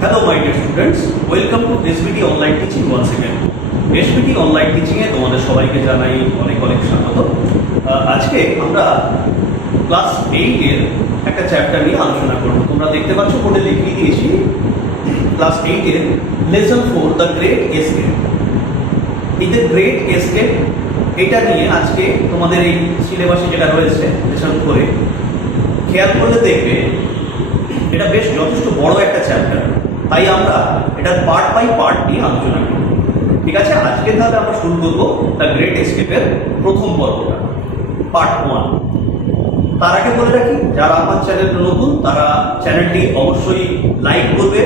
Hello my dear students, welcome to SBT Online Teaching once again. SBT Online Teaching এ তোমাদের সবাইকে জানাই অনেক অনেক স্বাগত। আজকে আমরা ক্লাস 8 এর একটা চ্যাপ্টার নিয়ে আলোচনা করব। তোমরা দেখতে পাচ্ছ বোর্ডে লিখে দিয়েছি ক্লাস 8 এর লেসন 4 দ্য গ্রেট এসকেপ। এই যে গ্রেট এসকেপ এটা নিয়ে আজকে তোমাদের এই সিলেবাসে যেটা রয়েছে লেসন 4 এ খেয়াল করলে দেখবে এটা বেশ যথেষ্ট বড় একটা চ্যাপ্টার, তাই আমরা এটা পার্ট বাই পার্ট নিয়ে আলোচনা করব। ঠিক আছে, আজকে তাহলে আমরা শুরু করবো দ্য গ্রেট এসকেপের প্রথম পর্বটা, পার্ট 1। তার আগে বলে রাখি, যারা আমার চ্যানেলে নতুন তারা চ্যানেলটি অবশ্যই লাইক করবে,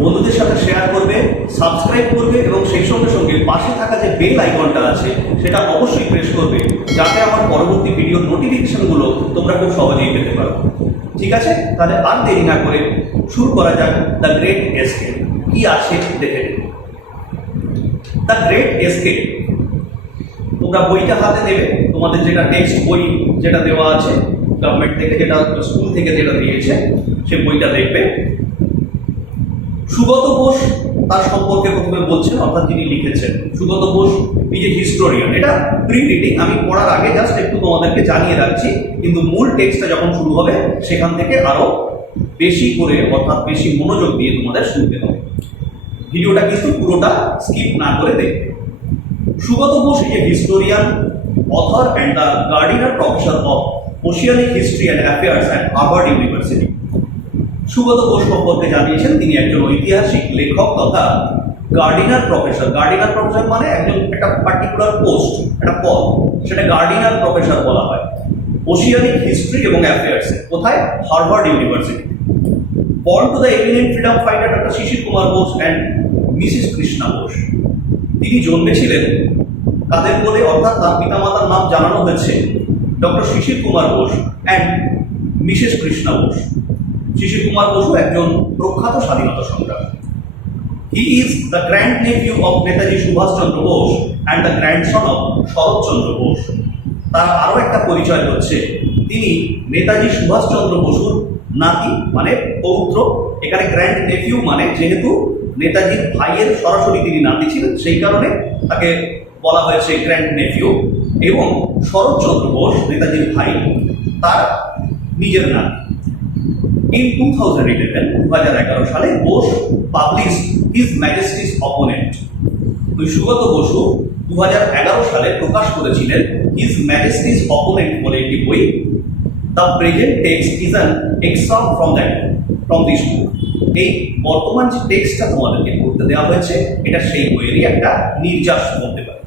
বন্ধুদের সাথে শেয়ার করবে, সাবস্ক্রাইব করবে এবং সেই সঙ্গে সঙ্গে পাশে থাকা যে বেল আইকনটা আছে সেটা অবশ্যই প্রেস করবে, যাতে আমার পরবর্তী ভিডিওর নোটিফিকেশনগুলো তোমরা খুব সহজেই পেতে পারো। ঠিক আছে, তাহলে আর দেরি না করে শুরু করা যাক দ্য গ্রেট এসকেপ। কি আছে দেখে নিন। দ্য গ্রেট এসকেপ তোমরা বইটা হাতে নেবে, তোমাদের যেটা টেক্সট বই যেটা দেওয়া আছে গভর্নমেন্ট থেকে, যেটা স্কুল থেকে যেটা দিয়েছে সেই বইটা দেখবে। সুগত বোস তার সম্পর্কে প্রথমে বলছেন, অর্থাৎ যিনি লিখেছেন Sugata Bose is a historian. এটা প্রি রিডিং, আমি পড়ার আগে জাস্ট একটু তোমাদেরকে জানিয়ে রাখছি, কিন্তু মূল টেক্সটটা যখন শুরু হবে সেখান থেকে আরো বেশি করে অর্থাৎ বেশি মনোযোগ দিয়ে তোমাদের শুনতে হবে। ভিডিওটা কিন্তু পুরোটা স্কিপ না করে দেখবে। Sugata Bose is a historian, author and the Gardiner professor of oceanic history and affairs at Harvard university. Sugata Bose সম্পর্কে জানিয়েছেন তিনি একজন ঐতিহাসিক লেখক তথা গার্ডিনার প্রফেসর। গার্ডিনার প্রফেসর মানে একজন একটা পার্টিকুলার পোস্ট, একটা পদ, সেটা গার্ডিনার প্রফেসর বলা হয় ওশিয়ানিক হিস্ট্রি এবং অ্যাফেয়ার্সে। কোথায়? Harvard University. Born to the eminent freedom fighter doctor Sisir Kumar Bose and Mrs Krishna Bose. তিনি জন্মেছিলেন তাদের বলে, অর্থাৎ তার পিতামাতার নাম জানানো হয়েছে doctor Sisir Kumar Bose and Mrs Krishna Bose. Sisir Kumar Basu একজন প্রখ্যাত স্বাধীনতা সংগ্রামী। He is the grand nephew of Netaji Subhas Chandra Bose and the grandson of Sarat Chandra Bose. তার আরও একটা পরিচয় হচ্ছে তিনি নেতাজি সুভাষচন্দ্র বসুর নাতি মানে পৌত্র। এখানে গ্র্যান্ড নেফিউ মানে যেহেতু নেতাজির ভাইয়ের সরাসরি তিনি নাতি ছিলেন সেই কারণে তাকে বলা হয়েছে গ্র্যান্ড নেফিউ। এবং শরৎচন্দ্র বোস নেতাজির ভাই, তার নিজের নাতি। In 2011 সালে বোস পাবলিশ হিজ ম্যাজেস্টিস অপোনেন্ট। ওই সুগত বসু 2011 সালে প্রকাশ করেছিলেন হিজ ম্যাজেস্টিস অপোনেন্ট বলে একটি বই। The present text is an extract from this book. এই বর্তমান যে টেক্সটটা তোমাদেরকে পড়তে দেওয়া হয়েছে এটা সেই বইয়েরই একটা নির্যাস বলতে পারে।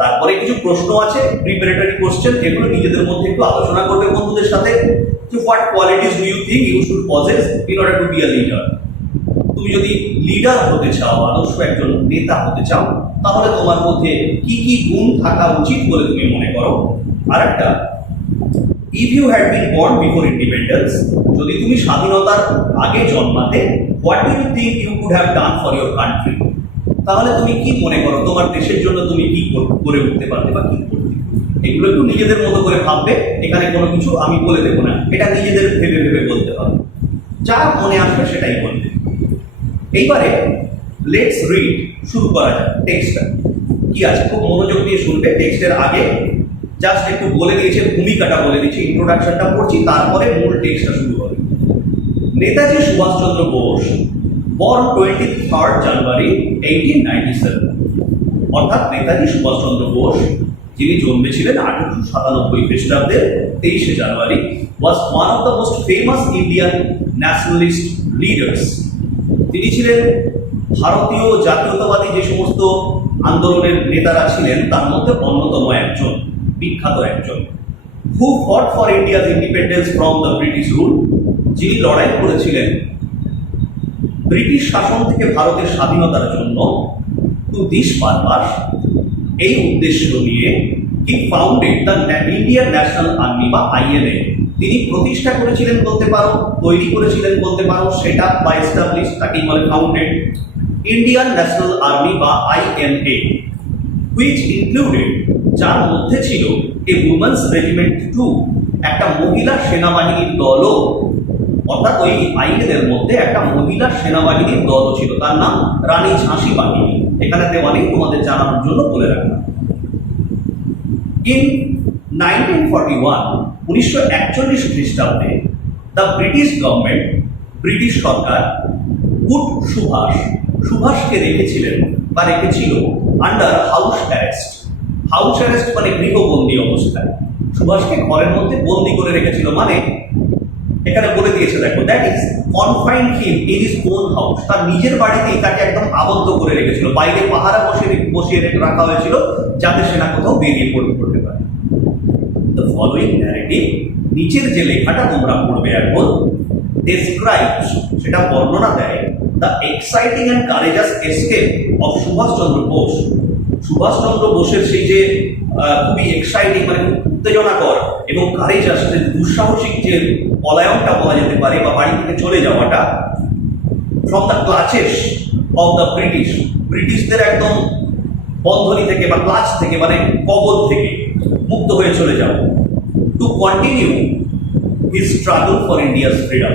তারপরে কিছু প্রশ্ন আছে, প্রিপারেটরি কোশ্চেন, এগুলো নিজেদের মধ্যে একটু আলোচনা করবে বন্ধুদের সাথে। What qualities do you think you should possess in order to be a leader? তুমি যদি লিডার হতে চাও, আদর্শ একজন নেতা হতে চাও, তাহলে তোমার মধ্যে কি কি গুণ থাকা উচিত বলে তুমি মনে করো। আরেকটা, if you had been born before independence, যদি তুমি স্বাধীনতার আগে জন্মাতে, what do you think you could have done for your country? তাহলে তুমি কি মনে করো তোমার দেশের জন্য তুমি কি করে উঠতে পারতে বা কি করতে? এগুলো একটু নিজেদের মতো করে ভাববে, এখানে কোনো কিছু আমি বলে দেবো না, এটা নিজেদের ভেবে ভেবে বলতে হবে, যা মনে আসবে সেটাই বলবে। এইবারে লেটস রিড, শুরু করা যাক টেক্সটটা। কি আছে খুব মনোযোগ দিয়ে শুনবে। টেক্সটের আগে জাস্ট একটু বলে দিয়েছে, ভূমিকাটা বলে দিয়েছে, ইন্ট্রোডাকশনটা পড়ছি, তারপরে মূল টেক্সটটা শুরু হবে। নেতাজি সুভাষচন্দ্র বোস বর্ন 23 জানুয়ারি 1897। অর্থাৎ নেতাজি সুভাষচন্দ্র বোস যিনি জন্মেছিলেন 1897 খ্রিস্টাব্দে 23 জানুয়ারি, was one of the most famous Indian nationalist leaders. তিনি ছিলেন ভারতীয় জাতীয়তাবাদী যে সমস্ত আন্দোলনের নেতারা ছিলেন তার মধ্যে অন্যতম একজন, বিখ্যাত একজন। Who fought for India's independence from the British rule, যিনি লড়াই করেছিলেন ব্রিটিশ শাসন থেকে ভারতের স্বাধীনতার জন্য। টু দিস পারপাস, এই উদ্দেশ্য নিয়ে he founded the Indian national army বা আইএনএ। তিনি প্রতিষ্ঠা করেছিলেন বলতে পারো, তৈরি করেছিলেন বলতে পারো, সেটা বা এস্টাবলিশ তাকেই বলে ফাউন্ডেড। ইন্ডিয়ান ন্যাশনাল আর্মি বা আইএনএ, হুইচ ইনক্লুডেড, যার মধ্যে ছিল এ উমেন্স রেজিমেন্ট টু, একটা মহিলা সেনাবাহিনীর দলও অর্থাৎ ওই আইনেদের মধ্যে একটা মহিলা সেনাবাহিনীর দল ছিল, তার নাম রানী ঝাঁসি বাহিনী। এখানে দেওয়ালেই তোমাদের জানানোর জন্য বলে রাখলাম। ইন 1941 1941 খ্রিস্টাব্দে দ্য ব্রিটিশ গভর্নমেন্ট, ব্রিটিশ সরকার পুট সুভাষকে রেখেছিলেন বা রেখেছিল under house arrest. House arrest মানে গৃহবন্দী অবস্থায়। সুভাষকে ঘরের মধ্যে বন্দি করে রেখেছিল, মানে এখানে বলে দিয়েছে দেখো, that is confined him in his own house. তার নিজের বাড়িতেই তাকে একদম আবদ্ধ করে রেখেছিল, বাইরে পাহারা বসিয়ে রাখা হয়েছিল যাতে সে না কোথাও বেরিয়ে পড়তে পারে। দ্য ফলোইং ন্যারেটিভ, নিচের যে লেখাটা তোমরা পড়বে এখন, ডেসক্রাইবস, সেটা বর্ণনা দেয় the exciting and courageous escape of Subhas Chandra Bose. Subhas Chandra বোসের সেই যে খুবই এক্সাইটিং মানে উত্তেজনাকর এবং কারেজাস, দুঃসাহসিক যে পলায়নটা বলা যেতে পারে বা বাড়ি থেকে চলে যাওয়াটা, from the clutches of the ব্রিটিশদের একদম বন্ধনী থেকে বা ক্লাচ থেকে মানে কবল থেকে মুক্ত হয়ে চলে যাও। To continue his struggle for India's freedom,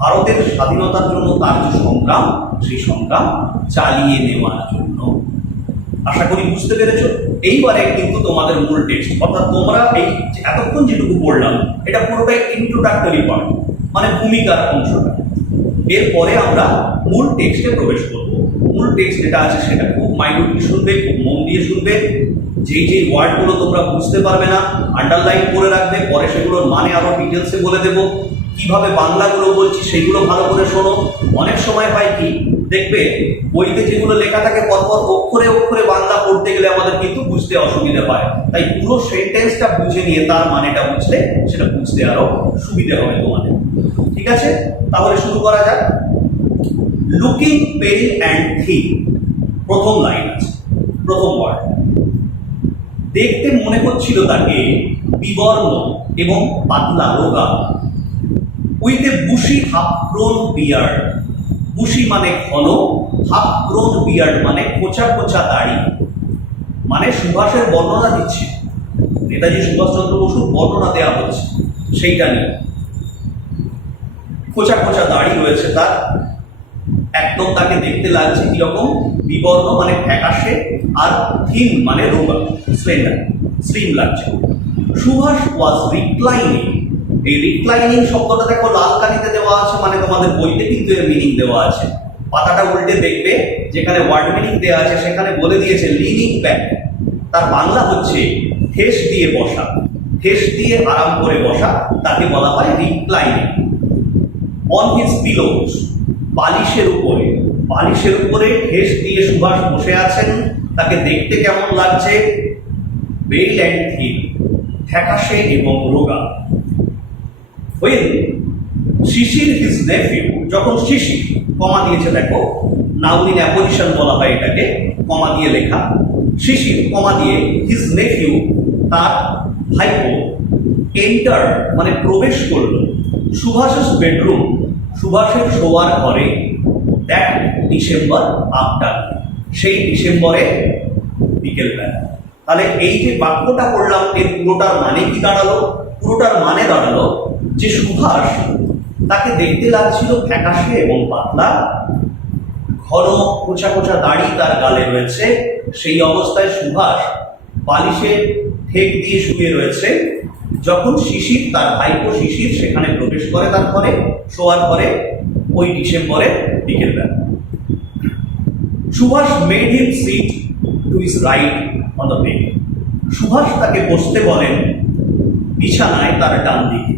ভারতের স্বাধীনতার জন্য তার যে সংগ্রাম, সেই সংগ্রাম চালিয়ে নেওয়ার জন্য। আশা করি বুঝতে পেরেছো। এইবারে কিন্তু তোমাদের মূল টেক্সট, অর্থাৎ তোমরা এই এতক্ষণ যেটুকু পড়লাম এটা পুরোটাই ইন্ট্রোডাক্টরি পার্ট, মানে ভূমিকার অংশটা। এরপরে আমরা মূল টেক্সটে প্রবেশ করব। মূল টেক্সট যেটা আছে সেটা খুব মাইন্যুটলি শুনবে, খুব মন দিয়ে শুনবে। যেই ওয়ার্ডগুলো তোমরা বুঝতে পারবে না আন্ডারলাইন করে রাখবে, পরে সেগুলোর মানে আরো ডিটেলসে বলে দেবো। কিভাবে বাংলাগুলো বলছি সেইগুলো ভালো করে শোনো। অনেক সময় হয় কি, দেখবে বইতে যেগুলো লেখা থাকে পরপর অক্ষরে অক্ষরে বাংলা পড়তে গেলে আমাদের কিন্তু বুঝতে অসুবিধা হয়। তাই পুরো সেন্টেন্সটা বুঝে নিয়ে তার মানেটা বুঝলে সেটা বুঝতে আরো সুবিধা হবে তোমাদের। ঠিক আছে, তাহলে শুরু করা যাক। লুকিং পেল অ্যান্ড থিন, প্রথম লাইন আছে, প্রথম ওয়ার্ড। দেখতে মনে হচ্ছিল তাকে বিবর্ণ এবং পাতলা রোগা। With a bushy half grown beard, bushy মানে ঘন, হাফ গ্রোন বিয়ার্ড মানে কোচা কোচা দাড়ি। মানে সুভাষের বর্ণনা দিচ্ছে, নেতাজি সুভাষচন্দ্র বসুর বর্ণনা দেওয়া হচ্ছে সেইটা নিয়ে। কোচা কোচা দাড়ি রয়েছে তার, একদম তাকে দেখতে লাগছে কিরকম, বিবর্ণ মানে ফ্যাকাশে, আর থিন মানে রোগা, স্লিম লাগছে। সুভাষ ওয়াজ রিক্লাইনিং, এই রিক্লাইনিং শব্দটা দেখো লাল কালিতে দেওয়া আছে, মানে তোমাদের বইতে কিন্তু এর মিনিং দেওয়া আছে। পাতাটা উল্টে দেখবে যেখানে ওয়ার্ড মিনিং দেওয়া আছে সেখানে বলে দিয়েছে লিনিং ব্যাক। তার বাংলা হচ্ছে ঠেস দিয়ে বসা, ঠেস দিয়ে আরাম করে বসা, তাকে বলা হয় রিক্লাইনিং। অন হিজ পিলোস, বালিশের উপরে, বালিশের উপরে ঠেস দিয়ে সুভাষ বসে আছেন। তাকে দেখতে কেমন লাগছে? বেল অ্যান্ড থিন, ফ্যাকাশে এবং রোগা। When শিশির হিজ নেফিউ, যখন শিশির, কমা দিয়েছে দেখো, নাউন ইন অ্যাপোজিশন বলা হয় এটাকে, কমা দিয়ে লেখা। শিশির কমা দিয়ে হিজ নেফিউ, তার ভাইপো, এন্টার মানে প্রবেশ করলো, সুভাষের বেডরুম, সুভাষের শোয়ার ঘরে, দ্যাট ডিসেম্বর আফটার, সেই ডিসেম্বরে বিকেলবেলা। তাহলে এই যে বাক্যটা পড়লাম এর পুরোটার মানে কি দাঁড়ালো? পুরোটার মানে দাঁড়ালো যে সুভাষ, তাকে দেখতে লাগছিল ফ্যাকাশে এবং পাতলা, ঘন কোচা কোচা দাড়ি তার গালে রয়েছে। সেই অবস্থায় সুভাষ বালিশে ঠেক দিয়ে শুয়ে রয়েছে যখন শিশির, তার ভাইপো শিশির সেখানে প্রবেশ করে তার ঘরে, শোয়ার ঘরে, ওই ডিসেম্বরে বিকেলবেলা। Subhas made him sit to his right on the bed, Subhas তাকে বসতে বলেন বিছানায় তার ডান দিকে।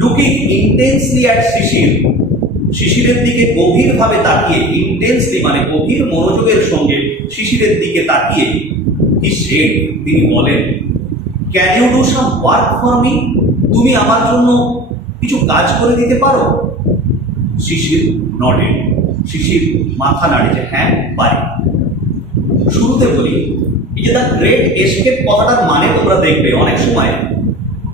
লুকিং ইন্টেন্সলি অ্যাট শিশির, শিশিরের দিকে গভীরভাবে তাকিয়ে, ইন্টেন্সলি মানে গভীর মনোযোগের সঙ্গে শিশিরের দিকে তাকিয়ে, হি সেড, তিনি বলেন, can you do some work for me, তুমি আমার জন্য কিছু কাজ করে দিতে পারো? শিশির নডেড, শিশির মাথা নাড়িয়েছে, হ্যাঁ পারি। শুরুতে বলি, এই যে দ্য গ্রেট এসকেপ কথাটার মানে তোমরা দেখবে অনেক সময়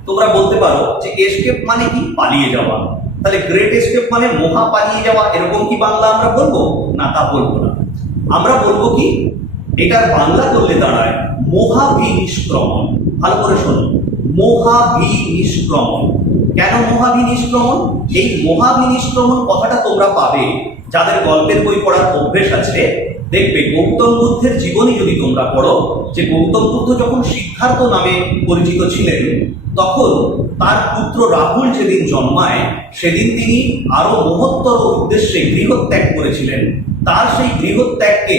তোমরা বলতে পারো যে এসকেপ মানে কি? পালিয়ে যাওয়া। তাহলে গ্রেট এসকেপ মানে মহা পালিয়ে যাওয়া, এরকম কি বাংলা আমরা বলবো? না, তা বলবো না। আমরা বলবো কি, এটার বাংলা করলে দাঁড়ায় মহাভিনিষ্ক্রমণ। ভালো করে শোনো, মহাভিনিষ্ক্রমণ। কেন মহাবিনিষ্ক্রমণ? এই মহাবিনিষ্ক্রমণ কথাটা তোমরা পাবে যাদের গল্পের বই পড়ার অভ্যেস আছে। দেখবে গৌতম বুদ্ধের জীবনী যদি তোমরা পড়ো, যে গৌতম বুদ্ধ যখন সিদ্ধার্থ নামে পরিচিত ছিলেন, তখন তার পুত্র রাহুল যেদিন জন্মায় সেদিন তিনি আরো মহত্তর উদ্দেশ্যে গৃহত্যাগ করেছিলেন। তার সেই গৃহত্যাগকে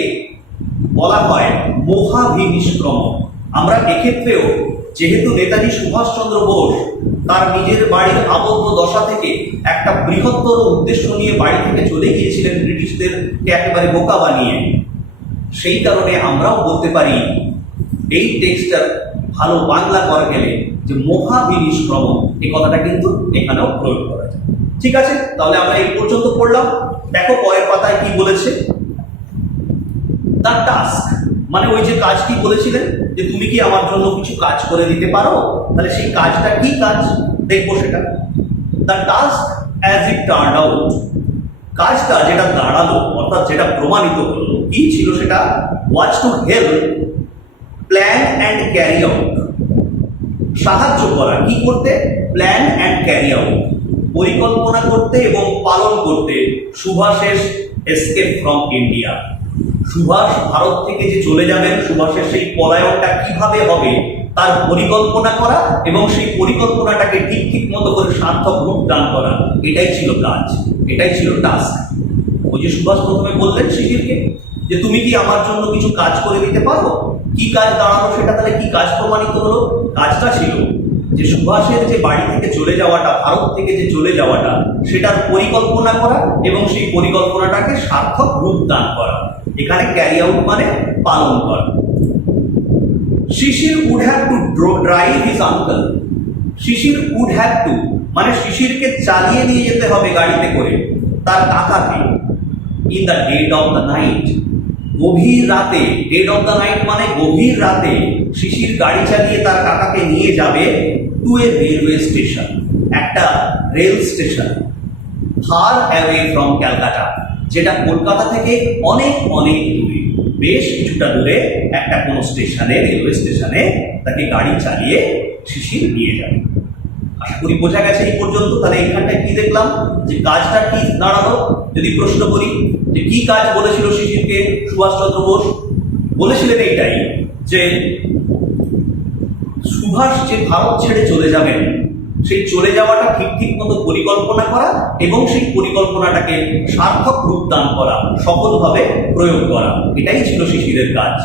বলা হয় মহাবিনিষ্ক্রমণ। আমরা এক্ষেত্রেও যেহেতু নেতাজি সুভাষচন্দ্র বোস তার নিজের বাড়ির আবদ্ধ দশা থেকে একটা বৃহত্তর উদ্দেশ্য নিয়ে বাড়ি থেকে চলে গিয়েছিলেন ব্রিটিশদেরকে একেবারে বোকা বানিয়ে, সেই কারণে আমরাও বলতে পারি এই টেক্সটার ভালো বাংলা করা গেলে যে মহাবিনিষ্ক্রমণ এই কথাটা কিন্তু এখানেও প্রয়োগ করা যায়। ঠিক আছে, তাহলে আমরা এই পর্যন্ত পড়লাম। দেখো পরের পাতায় কি বলেছে। দ্য টাস্ক মানে ওই যে কাজটি বলেছিলেন যে তুমি কি আমার জন্য কিছু কাজ করে দিতে পারো, তাহলে সেই কাজটা কি কাজ দেখবো সেটা। The task as it turned out, কাজটা যেটা দাঁড়ালো অর্থাৎ যেটা প্রমাণিত হলো কি ছিল সেটা, was to help plan and carry out, সাহায্য করা কি করতে, প্ল্যান অ্যান্ড ক্যারি আউট, পরিকল্পনা করতে এবং পালন করতে সুভাষের escape from India. Subhas Bharat থেকে যে চলে যাবেন, সুভাষের সেই পলায়নটা কিভাবে হবে তার পরিকল্পনা করা এবং সেই পরিকল্পনাটাকে ঠিক মতো করে সার্থক রূপ দান করা, এটাই ছিল কাজ, এটাই ছিল টাস্ক। ওই যে সুভাষ প্রথমে বললেন শিশিরকে যে তুমি কি আমার জন্য কিছু কাজ করে দিতে পারো, কি কাজ দাঁড়ালো সেটা, তাহলে কি কাজ প্রমাণিত হলো? কাজটা ছিল যে সুভাষের যে বাড়ি থেকে চলে যাওয়াটা, ভারত থেকে যে চলে যাওয়াটা, সেটার পরিকল্পনা করা এবং সেই পরিকল্পনাটাকে সার্থক রূপ দান করা। এখানে ক্যারি আউট মানে পালন করা। Sisir would have to drive his uncle, Sisir would have to মানে শিশিরকে চালিয়ে নিয়ে যেতে হবে গাড়িতে করে তার কাকাকে, in the dead of the night, গভীর রাতে, ডেড অফ দ্য নাইট মানে গভীর রাতে শিশির গাড়ি চালিয়ে তার কাকাকে নিয়ে যাবে টু এ রেলওয়ে স্টেশন, একটা rail station, far away from Calcutta, যেটা কলকাতা থেকে অনেক অনেক দূরে, বেশ কিছুটা দূরে একটা কোনো স্টেশনে, রেলওয়ে স্টেশনে তাকে গাড়ি চালিয়ে শিশির নিয়ে যাবে। আশা করি বোঝা গেছে এই পর্যন্ত। তাহলে এইখানটায় কি দেখলাম যে কাজটা কি দাঁড়ালো, যদি প্রশ্ন করি যে কি কাজ বলেছিল শিশিরকে সুভাষচন্দ্র বোস, বলেছিলেন এইটাই যে সুভাষ যে ভারত ছেড়ে চলে যাবেন সেই চলে যাওয়াটা ঠিক মতো পরিকল্পনা করা এবং সেই পরিকল্পনাটাকে সার্থক রূপ দান করা, সফলভাবে প্রয়োগ করা, এটাই ছিল শিশিরের কাজ।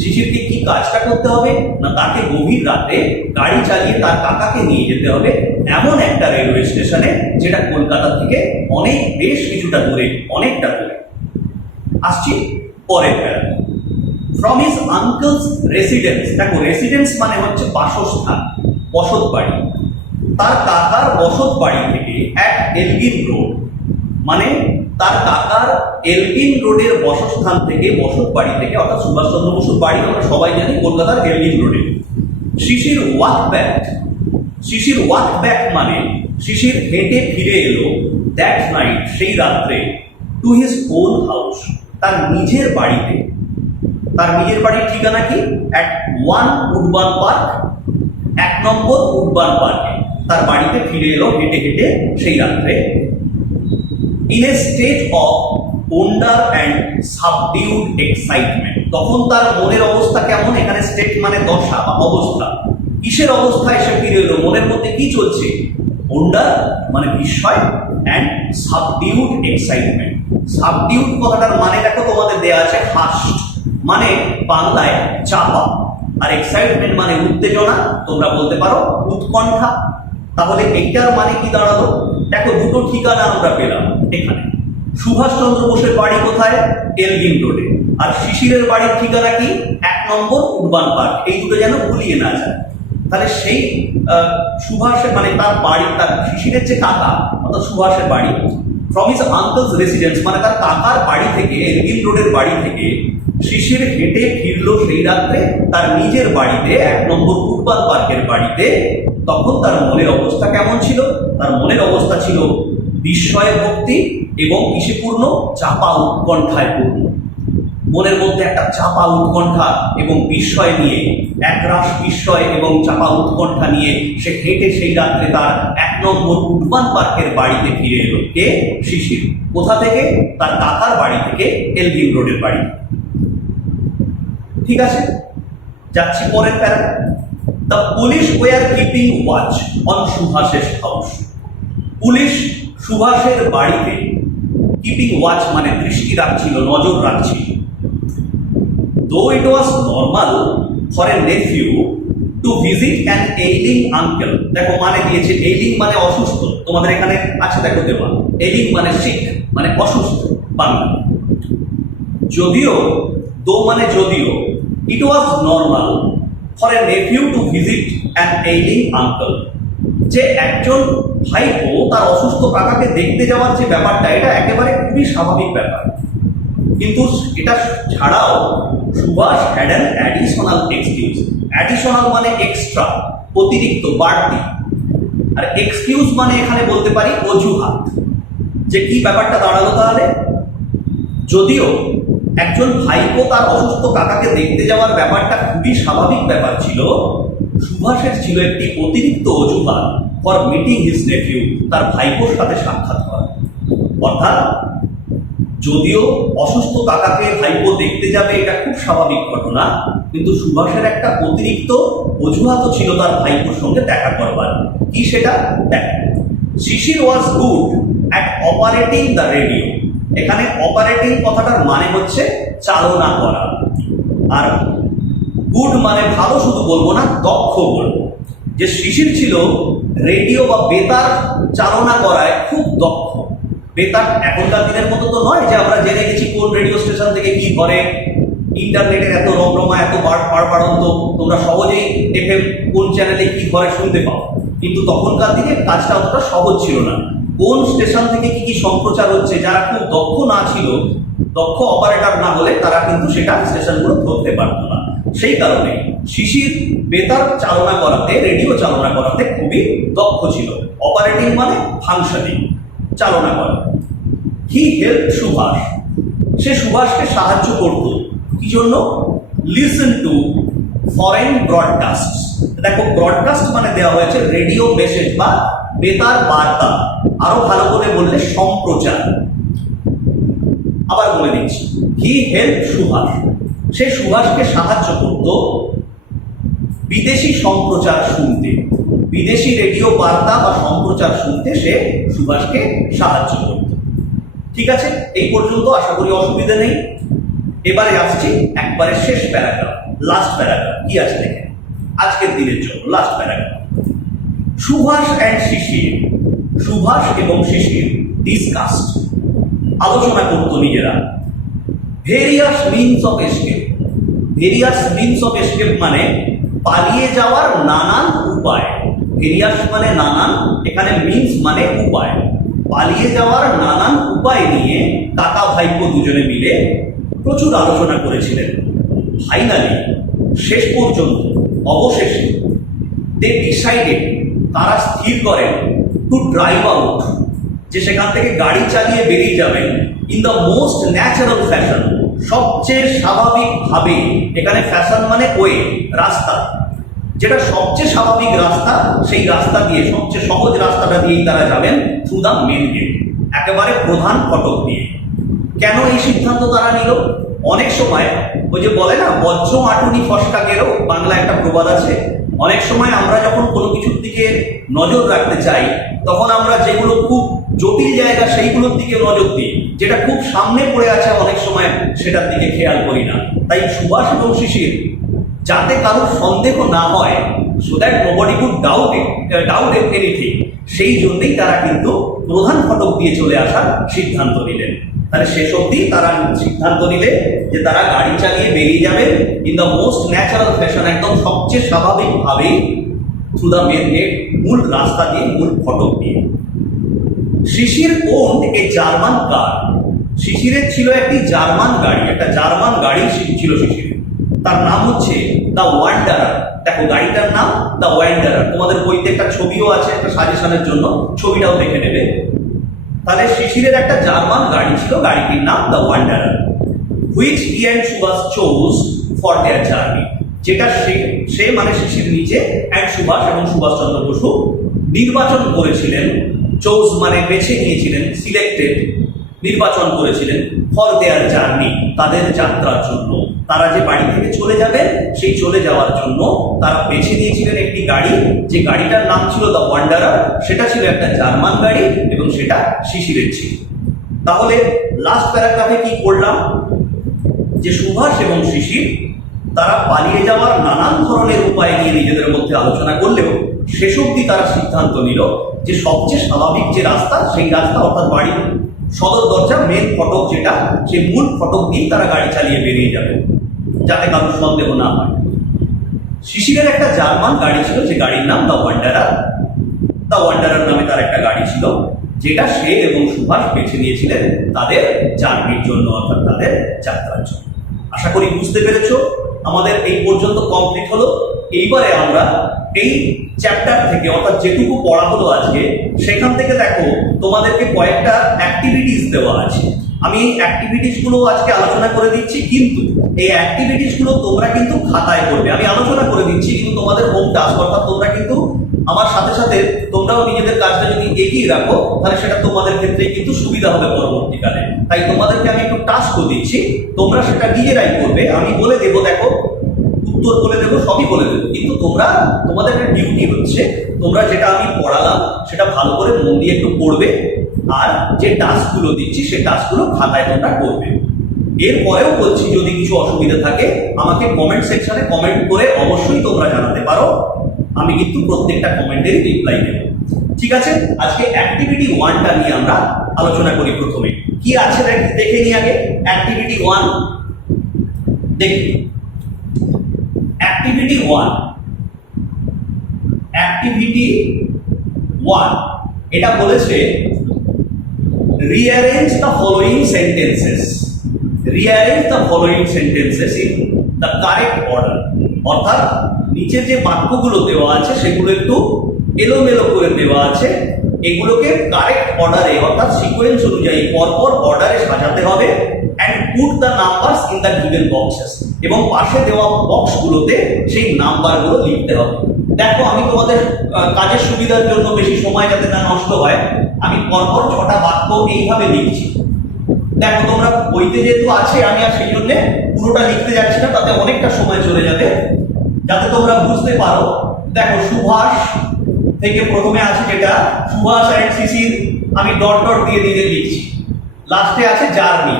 শিশিরকে কি কাজটা করতে হবে না, তাকে গভীর রাতে গাড়ি চালিয়ে তার কাকাকে নিয়ে যেতে হবে এমন একটা রেলওয়ে স্টেশনে যেটা কলকাতা থেকে অনেক বেশ কিছুটা দূরে, অনেকটা দূরে। আসছি পরের প্যারা, ফ্রম হিজ আঙ্কেলস রেসিডেন্স। দেখো রেসিডেন্স মানে হচ্ছে বাসস্থান, বসত বাড়ি। তার কাকার বসত বাড়ি থেকে এক এলগিন রোড মানে তার কাকার এলগিন রোডের বসস্থান থেকে, বসত বাড়ি থেকে, অর্থাৎ সুভাষচন্দ্র বসুর বাড়ি আমরা সবাই জানি কলকাতার এলগিন রোডে। শিশির ওয়াক ব্যাক, শিশির ওয়াক ব্যাক মানে শিশির হেঁটে ফিরে এলো দ্যাট নাইট সেই রাত্রে, টু হিজ ওন হাউস তার নিজের বাড়িতে। তার নিজের বাড়ির ঠিকানা কি? At 1 Woodburn park, 1 number Woodburn পার্কে তার বাড়িতে ফিরে এলো হেঁটে হেঁটে সেই রাত্রে। In a state of wonder and subdued excitement, তখন তার মনের অবস্থা কেমন? এখানে স্টেট মানে দশা বা অবস্থা, কিসের অবস্থায় সে ফিরে এলো, মনের মধ্যে কি চলছে? ওন্ডার মানে বিস্ময়, অ্যান্ড সাবডিউড এক্সাইটমেন্ট। সাবডিউড কথাটার মানে দেখো তোমাদের দেয়া আছে হাস্ট, মানে বাংলায় চাপা, আর এক্সাইটমেন্ট মানে উত্তেজনা, তোমরা বলতে পারো উৎকণ্ঠা। তাহলে এইটার মানে কি দাঁড়ালো? দেখো দুটো ঠিকানা আমরা পেলাম এখানে। সুভাষচন্দ্র বোসের বাড়ি কোথায়? এলগিন রোডে। আর শিশিরের বাড়ির ঠিকানা কি? 1 নম্বর উডবার্ন পার্ক। এই দুটো যেন ভুলিয়ে না যায়। তাহলে সেই সুভাষের মানে তার বাড়ি, তার শিশিরের যে কাকা অর্থাৎ সুভাষের বাড়ি, ফ্রম হিজ আঙ্কেলস রেসিডেন্স মানে তার কাকার বাড়ি থেকে, এলগিন রোডের বাড়ি থেকে শিশির হেঁটে ফিরলো সেই রাত্রে তার নিজের বাড়িতে, 1 নম্বর উডবার্ন পার্কের বাড়িতে। তখন তার মনের অবস্থা কেমন ছিল? তার মনের অবস্থা ছিল বিস্ময়ে ভক্তি এবং কিসে পূর্ণ? চাপা উৎকণ্ঠায় পূর্ণ। মনের মধ্যে একটা চাপা উৎকণ্ঠা এবং বিস্ময় নিয়ে একরাশ বিস্ময় এবং চাপা উৎকণ্ঠা নিয়ে সে হেঁটে সেই রাত্রে তার 1 নম্বর উডবান পার্কের বাড়িতে ফিরে এলো। কে? শিশির। কোথা থেকে? তার কাকার বাড়ি থেকে, এলভিন রোডের বাড়ি। ঠিক আছে, যাচ্ছি পরের para. The police were keeping watch on সুভাষের হাউস। পুলিশ সুভাষের বাড়িতে কিপিং ওয়াচ মানে দৃষ্টি রাখছিল, নজর রাখছিল। Though it was normal for a nephew to visit an ailing uncle, দেখো মানে দিয়েছে, ailing মানে অসুস্থ, তোমাদের এখানে আছে দেখো দেওয়া, ailing মানে sick মানে অসুস্থ বাংলা। যদিও, দো মানে যদিও, it was normal for a nephew to visit an ailing uncle, যে একজন ভাইপো তার অসুস্থ কাকাকে দেখতে যাওয়ার যে ব্যাপারটা, এটা একেবারে খুবই স্বাভাবিক ব্যাপার। কিন্তু এটা ছাড়াও Subhas had an additional excuse. Additional মানে এক্সট্রা, অতিরিক্ত, বাড়তি। আর এক্সকিউজ মানে এখানে বলতে পারি অজুহাত। যে কি ব্যাপারটা দাঁড়ালো তাহলে? যদিও একজন ভাইপো তার অসুস্থ কাকাকে দেখতে যাওয়ার ব্যাপারটা খুবই স্বাভাবিক ব্যাপার ছিল, সুভাষের ছিল একটি অতিরিক্ত অজুহাত ফর মিটিং হিজ নেফিউ, তার ভাইপোর সাথে সাক্ষাৎ করা। অর্থাৎ যদিও অসুস্থ কাকাকে ভাইপো দেখতে যাবে এটা খুব স্বাভাবিক ঘটনা, কিন্তু সুভাষের একটা অতিরিক্ত অজুহাতও ছিল তার ভাইপোর সঙ্গে দেখা করবার। কি সেটা? দেখ, Sisir was good at operating the radio. এখানে অপারেটিং কথাটার মানে হচ্ছে চালনা করা, আর গুড মানে ভালো শুধু বলবো না, দক্ষ বলবো। যে শিশির ছিল রেডিও বা বেতার চালনা করায় খুব দক্ষ। বেতার এখনকার দিনের মতো তো নয় যে আমরা জেনে গেছি কোন রেডিও স্টেশন থেকে কি ধরে, ইন্টারনেটের এত রমরমা, এত বাড়ন্ত, তোমরা সহজেই এফএম কোন চ্যানেলে কি ধরে শুনতে পাও। কিন্তু তখনকার দিনে কাজটা অতটা সহজ ছিল না। কোন স্টেশন থেকে কি কি সম্প্রচার হচ্ছে, যারা খুব দক্ষ না ছিল, দক্ষ অপারেটর না হলে তারা কিন্তু সেটা স্টেশনগুলো ধরতে পারতো না। সেই কারণে শিশির বেতার চালনা করাতে, রেডিও চালনা করাতে খুবই দক্ষ ছিল। অপারেটিং মানে ফাংশনিং, চালনা করা। হি হেল্প সুভাষ, সে সুভাষকে সাহায্য করত। কি জন্য? Listen to foreign broadcast. দেখো, ব্রডকাস্ট মানে দেওয়া হয়েছে রেডিও মেসেজ বা বেতার বার্তা, আরো ভালো করে বললে সম্প্রচার। আবার বলে দিচ্ছি, হি হেল্প সুভাষ, সে সুভাষকে সাহায্য করত বিদেশি সম্প্রচার শুনতে, বিদেশি রেডিও বার্তা বা সম্প্রচার শুনতে সে সুভাষকে সাহায্য করত। ঠিক আছে, এই পর্যন্ত আশা করি অসুবিধা নেই। এবারে আসছি একবারে শেষ প্যারাগ্রাফ, লাস্ট প্যারাগ্রাফ। কি আছে দেখেন, আজকের দিনের জন্য লাস্ট প্যারাগ্রাফ। সুভাষ অ্যান্ড শিশির, সুভাষ এবং শিশির ডিসকাস্ট, আলোচনা করতো নিজেরা, various means of escape. Various means of escape মানে পালিয়ে যাওয়ার নানান উপায়। ভেরিয়াস মানে নানান, এখানে মিনস মানে উপায়। পালিয়ে যাওয়ার নানান উপায় নিয়ে কাকা ভাইপো দুজনে মিলে প্রচুর আলোচনা করেছিলেন। ফাইনালি, শেষ পর্যন্ত, অবশেষে, দে ডিসাইডেড, তারা স্থির করেন টু ড্রাইভ আউট, যে সেখান থেকে গাড়ি চালিয়ে বেরিয়ে যাবেন in the most natural fashion, সবচেয়ে স্বাভাবিকভাবে। এখানে ফ্যাশন মানে ওয়ে, রাস্তা, যেটা সবচেয়ে স্বাভাবিক রাস্তা, সেই রাস্তা দিয়ে, সবচেয়ে সহজ রাস্তাটা দিয়েই তারা যাবেন, থ্রু দ্য মেন গেট, একেবারে প্রধান ফটক দিয়ে। কেন এই সিদ্ধান্ত তারা নিল? অনেক সময় ওই যে বলে না, বজ্র আটুনি ফসকা গেরো, বাংলা একটা প্রবাদ আছে। অনেক সময় আমরা যখন কোনো কিছুর দিকে নজর রাখতে চাই, তখন আমরা যেগুলো খুব জটিল জায়গা সেইগুলোর দিকে নজর দিই, যেটা খুব সামনে পড়ে আছে অনেক সময় সেটার দিকে খেয়াল করি না। তাই সুভাষ এবং শিশির যাতে কারোর সন্দেহ না হয়, so that nobody could doubt anything, সেই জন্যই তারা কিন্তু প্রধান ফটক দিয়ে চলে আসার সিদ্ধান্ত নিলেন। তাহলে শেষ অবধি তারা সিদ্ধান্ত নিলে যে তারা গাড়ি চালিয়ে বেরিয়ে যাবে in the most natural fashion, একদম সবচেয়ে স্বাভাবিকভাবে, থ্রু দ্য মেন গেট, মূল রাস্তা দিয়ে, মূল ফটক দিয়ে। শিশির ওন এ জার্মান কার, শিশিরের ছিল একটি জার্মান গাড়ি, একটা জার্মান গাড়ি ছিল শিশিরের। তার নাম হচ্ছে দ্য ওয়ান্ডারার। দেখো, গাড়িটার নাম দ্য ওয়ান্ডারার। তোমাদের বইতে একটা ছবিও আছে, একটা সাজেশনের জন্য ছবিটাও দেখে নেবে। তাহলে শিশিরের একটা জার্মান গাড়ি ছিল, গাড়িটির নাম the wanderer, which he and Subhas chose for their journey. যেটা সে মানে শিশির নিচে এক সুভাষ এবং সুভাষচন্দ্র বসু নির্বাচন করেছিলেন, চোজ মানে বেছে নিয়েছিলেন, সিলেক্টেড, নির্বাচন করেছিলেন ফর দেয়ার জার্নি, তাদের যাত্রার জন্য। তারা যে বাড়ি থেকে চলে যাবেন সেই চলে যাওয়ার জন্য তারা বেছে নিয়েছিলেন একটি গাড়ি, যে গাড়িটার নাম ছিল দ্য ওয়ান্ডারার। সেটা ছিল একটা জার্মান গাড়ি এবং সেটা শিশিরের ছিল। তাহলে লাস্ট প্যারাগ্রাফে কি করলাম, যে সুভাষ এবং শিশির তারা পালিয়ে যাওয়ার নানান ধরনের উপায় নিয়ে নিজেদের মধ্যে আলোচনা করলেও শেষ অবধি তারা সিদ্ধান্ত নিল যে সবচেয়ে স্বাভাবিক যে রাস্তা, সেই রাস্তা অর্থাৎ বাড়ির সদর দরজা মেন ফটক যেটা, সেই মূল ফটক দিয়ে তারা গাড়ি চালিয়ে বেরিয়ে যাবে, যাতে কারোর সন্দেহ না হয়। শিশিরের একটা জার্মান গাড়ি ছিল, যে গাড়ির নাম দ্য ওয়ান্ডারার। দ্য ওয়ান্ডারার নামে তার একটা গাড়ি ছিল, যেটা সে এবং সুভাষ বেছে নিয়েছিলেন তাদের জার্নির জন্য, অর্থাৎ তাদের যাত্রার জন্য। আশা করি বুঝতে পেরেছো। আমাদের এই পর্যন্ত কমপ্লিট হলো। এইবারে আমরা এই চ্যাপ্টার থেকে, অর্থাৎ যেটুকু পড়া হলো আজকে, সেখান থেকে দেখো তোমাদেরকে কয়েকটা অ্যাক্টিভিটিস দেওয়া আছে। আমি এই অ্যাক্টিভিটিস গুলো আজকে আলোচনা করে দিচ্ছি, কিন্তু এই অ্যাক্টিভিটিস গুলো তোমরা কিন্তু খাতায় করবে। আমি আলোচনা করে দিচ্ছি, কিন্তু তোমাদের হোম টাস্ক, অর্থাৎ তোমরা কিন্তু আমার সাথে সাথে তোমরাও নিজেদের কাজটা যদি এগিয়ে রাখো, তাহলে সেটা তোমাদের ক্ষেত্রে কিন্তু সুবিধা হবে পরবর্তীকালে। তাই তোমাদেরকে আমি একটু টাস্কও দিচ্ছি, তোমরা সেটা নিজেরাই করবে। আমি বলে দেবো, দেখো উত্তর বলে দেবো, সবই বলে দেবো, কিন্তু তোমরা, তোমাদের একটা ডিউটি হচ্ছে, তোমরা যেটা আমি পড়ালাম সেটা ভালো করে মন দিয়ে একটু পড়বে, আর যে টাস্কগুলো দিচ্ছি সেই টাস্কগুলো খাতায় তোমরা করবে। এরপরেও বলছি, যদি কিছু অসুবিধা থাকে আমাকে কমেন্ট সেকশনে কমেন্ট করে অবশ্যই তোমরা জানাতে পারো। আমি কিন্তু প্রত্যেকটা কমেন্টেরই রিপ্লাই দেব। ঠিক আছে, আজকে অ্যাক্টিভিটি 1টা নিয়ে আমরা আলোচনা করি। প্রথমে কি আছে দেখে নিই আগে। অ্যাক্টিভিটি 1 দেখি। অ্যাক্টিভিটি 1, অ্যাক্টিভিটি 1 এটা বলেছে rearrange the following sentences, rearrange the following sentences in the correct order। অর্থাৎ নিচে যে বাক্যগুলো দেওয়া আছে সেগুলো একটু এলোমেলো করে দেওয়া আছে, এগুলোকে কারেক্ট অর্ডারে, অর্থাৎ সিকোয়েন্স অনুযায়ী পরপর অর্ডারে সাজাতে হবে। and put the numbers in the given boxes, এবং পাশে দেওয়া বক্সগুলোতে সেই নাম্বারগুলো লিখতে হবে। দেখো, আমি তোমাদের কাজের সুবিধার জন্য, বেশি সময় যাতে না নষ্ট হয়, আমি পরপর 6টা বাক্য এইভাবে লিখছি। দেখো, তোমরা বইতে যেহেতু আছে, আমি আর সেই জন্য পুরোটা লিখতে যাচ্ছি না, তাতে অনেকটা সময় চলে যাবে, যাতে তোমরা বুঝতে পারো। দেখো, সুভাষ থেকে প্রথমে আছে যেটা সুভাষ এন্ড শিশির, আমি ডট ডট দিয়ে দিয়ে লিখছি। লাস্টে আছে জার্নি,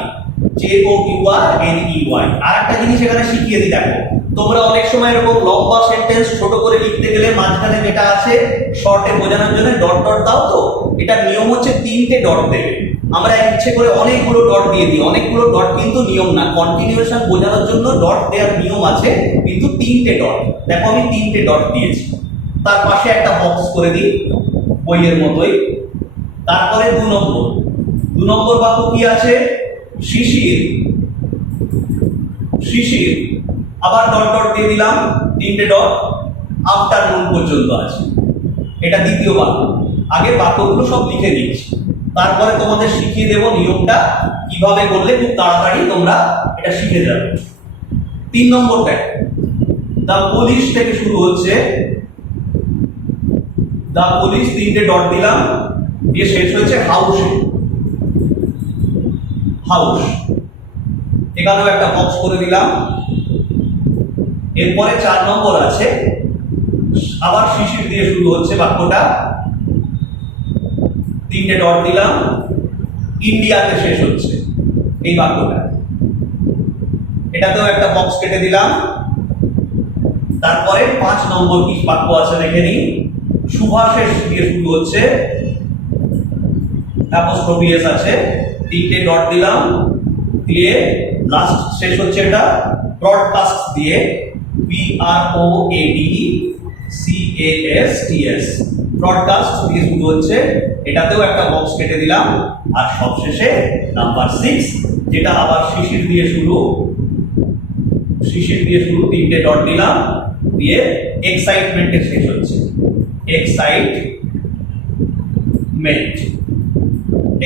JOURNEY। আর একটা জিনিস এখানে শিখিয়ে দিই, দেখো তোমরা অনেক সময় এরকম লম্বা সেন্টেন্স ছোট করে লিখতে গেলে মাঝখানে যেটা আছে শর্টে বোঝানোর জন্য ডট ডট দাও। তো এটা নিয়ম হচ্ছে 3টে ডট দেবে। আমরা ইচ্ছে করে অনেকগুলো ডট দিয়ে দিই, অনেকগুলো ডট কিন্তু নিয়ম না, কন্টিনিউয়েশন বোঝানোর জন্য ডট দেওয়ার নিয়ম আছে, কিন্তু 3টে ডট। দেখো, আমি 3টে ডট দিয়েছি। তার পাশে একটা বক্স করে দিই বইয়ের মতোই। তারপরে 2 নম্বর বাক্য কি আছে, শিশির, শিশির, আবার ডট ডট দিয়ে দিলাম, 3টে ডট, আফটারনুন পর্যন্ত আছে। এটা দ্বিতীয় বাক্য। আগে বাক্যগুলো সব লিখে নিচ্ছি, তারপরে তোমাদের শিখিয়ে দেব নিয়মটা কিভাবে করলে খুব তাড়াতাড়ি তোমরা এটা শিখে যাবে। 3 নম্বর দেখো, দ্য পুলিশ থেকে শুরু হচ্ছে, দ্য পুলিশ, 3টে ডট দিলাম, দিয়ে শেষ হয়েছে হাউসে, হাউস। এখানেও একটা বক্স করে দিলাম। এরপরে 4 নম্বর আছে, আবার শিশির দিয়ে শুরু হচ্ছে বাক্যটা, 3টে ডট দিলাম, ইন্ডিয়াতে শেষ হচ্ছে এই বাক্যটা। এটাতেও একটা বক্স কেটে দিলাম। তারপরে 5 নম্বর কি বাক্য আছে দেখে নিই, সুভাষের দিয়ে শুরু হচ্ছে, অ্যাপোস্ট্রফি এস আছে, 3টে ডট দিলাম, দিয়ে লাস্ট শেষ হচ্ছে এটা ব্রডকাস্ট দিয়ে, BROADCASTS, ব্রডকাস্ট দিয়ে শুরু হচ্ছে। এটাতেও একটা বক্স কেটে দিলাম। আর সবশেষে নাম্বার 6, যেটা আবার শিশির দিয়ে শুরু, শিশির দিয়ে শুরু, 3টে ডট দিলাম, দিয়ে এক্সাইটমেন্টে শেষ হচ্ছে, এক্সাইটমেন্ট।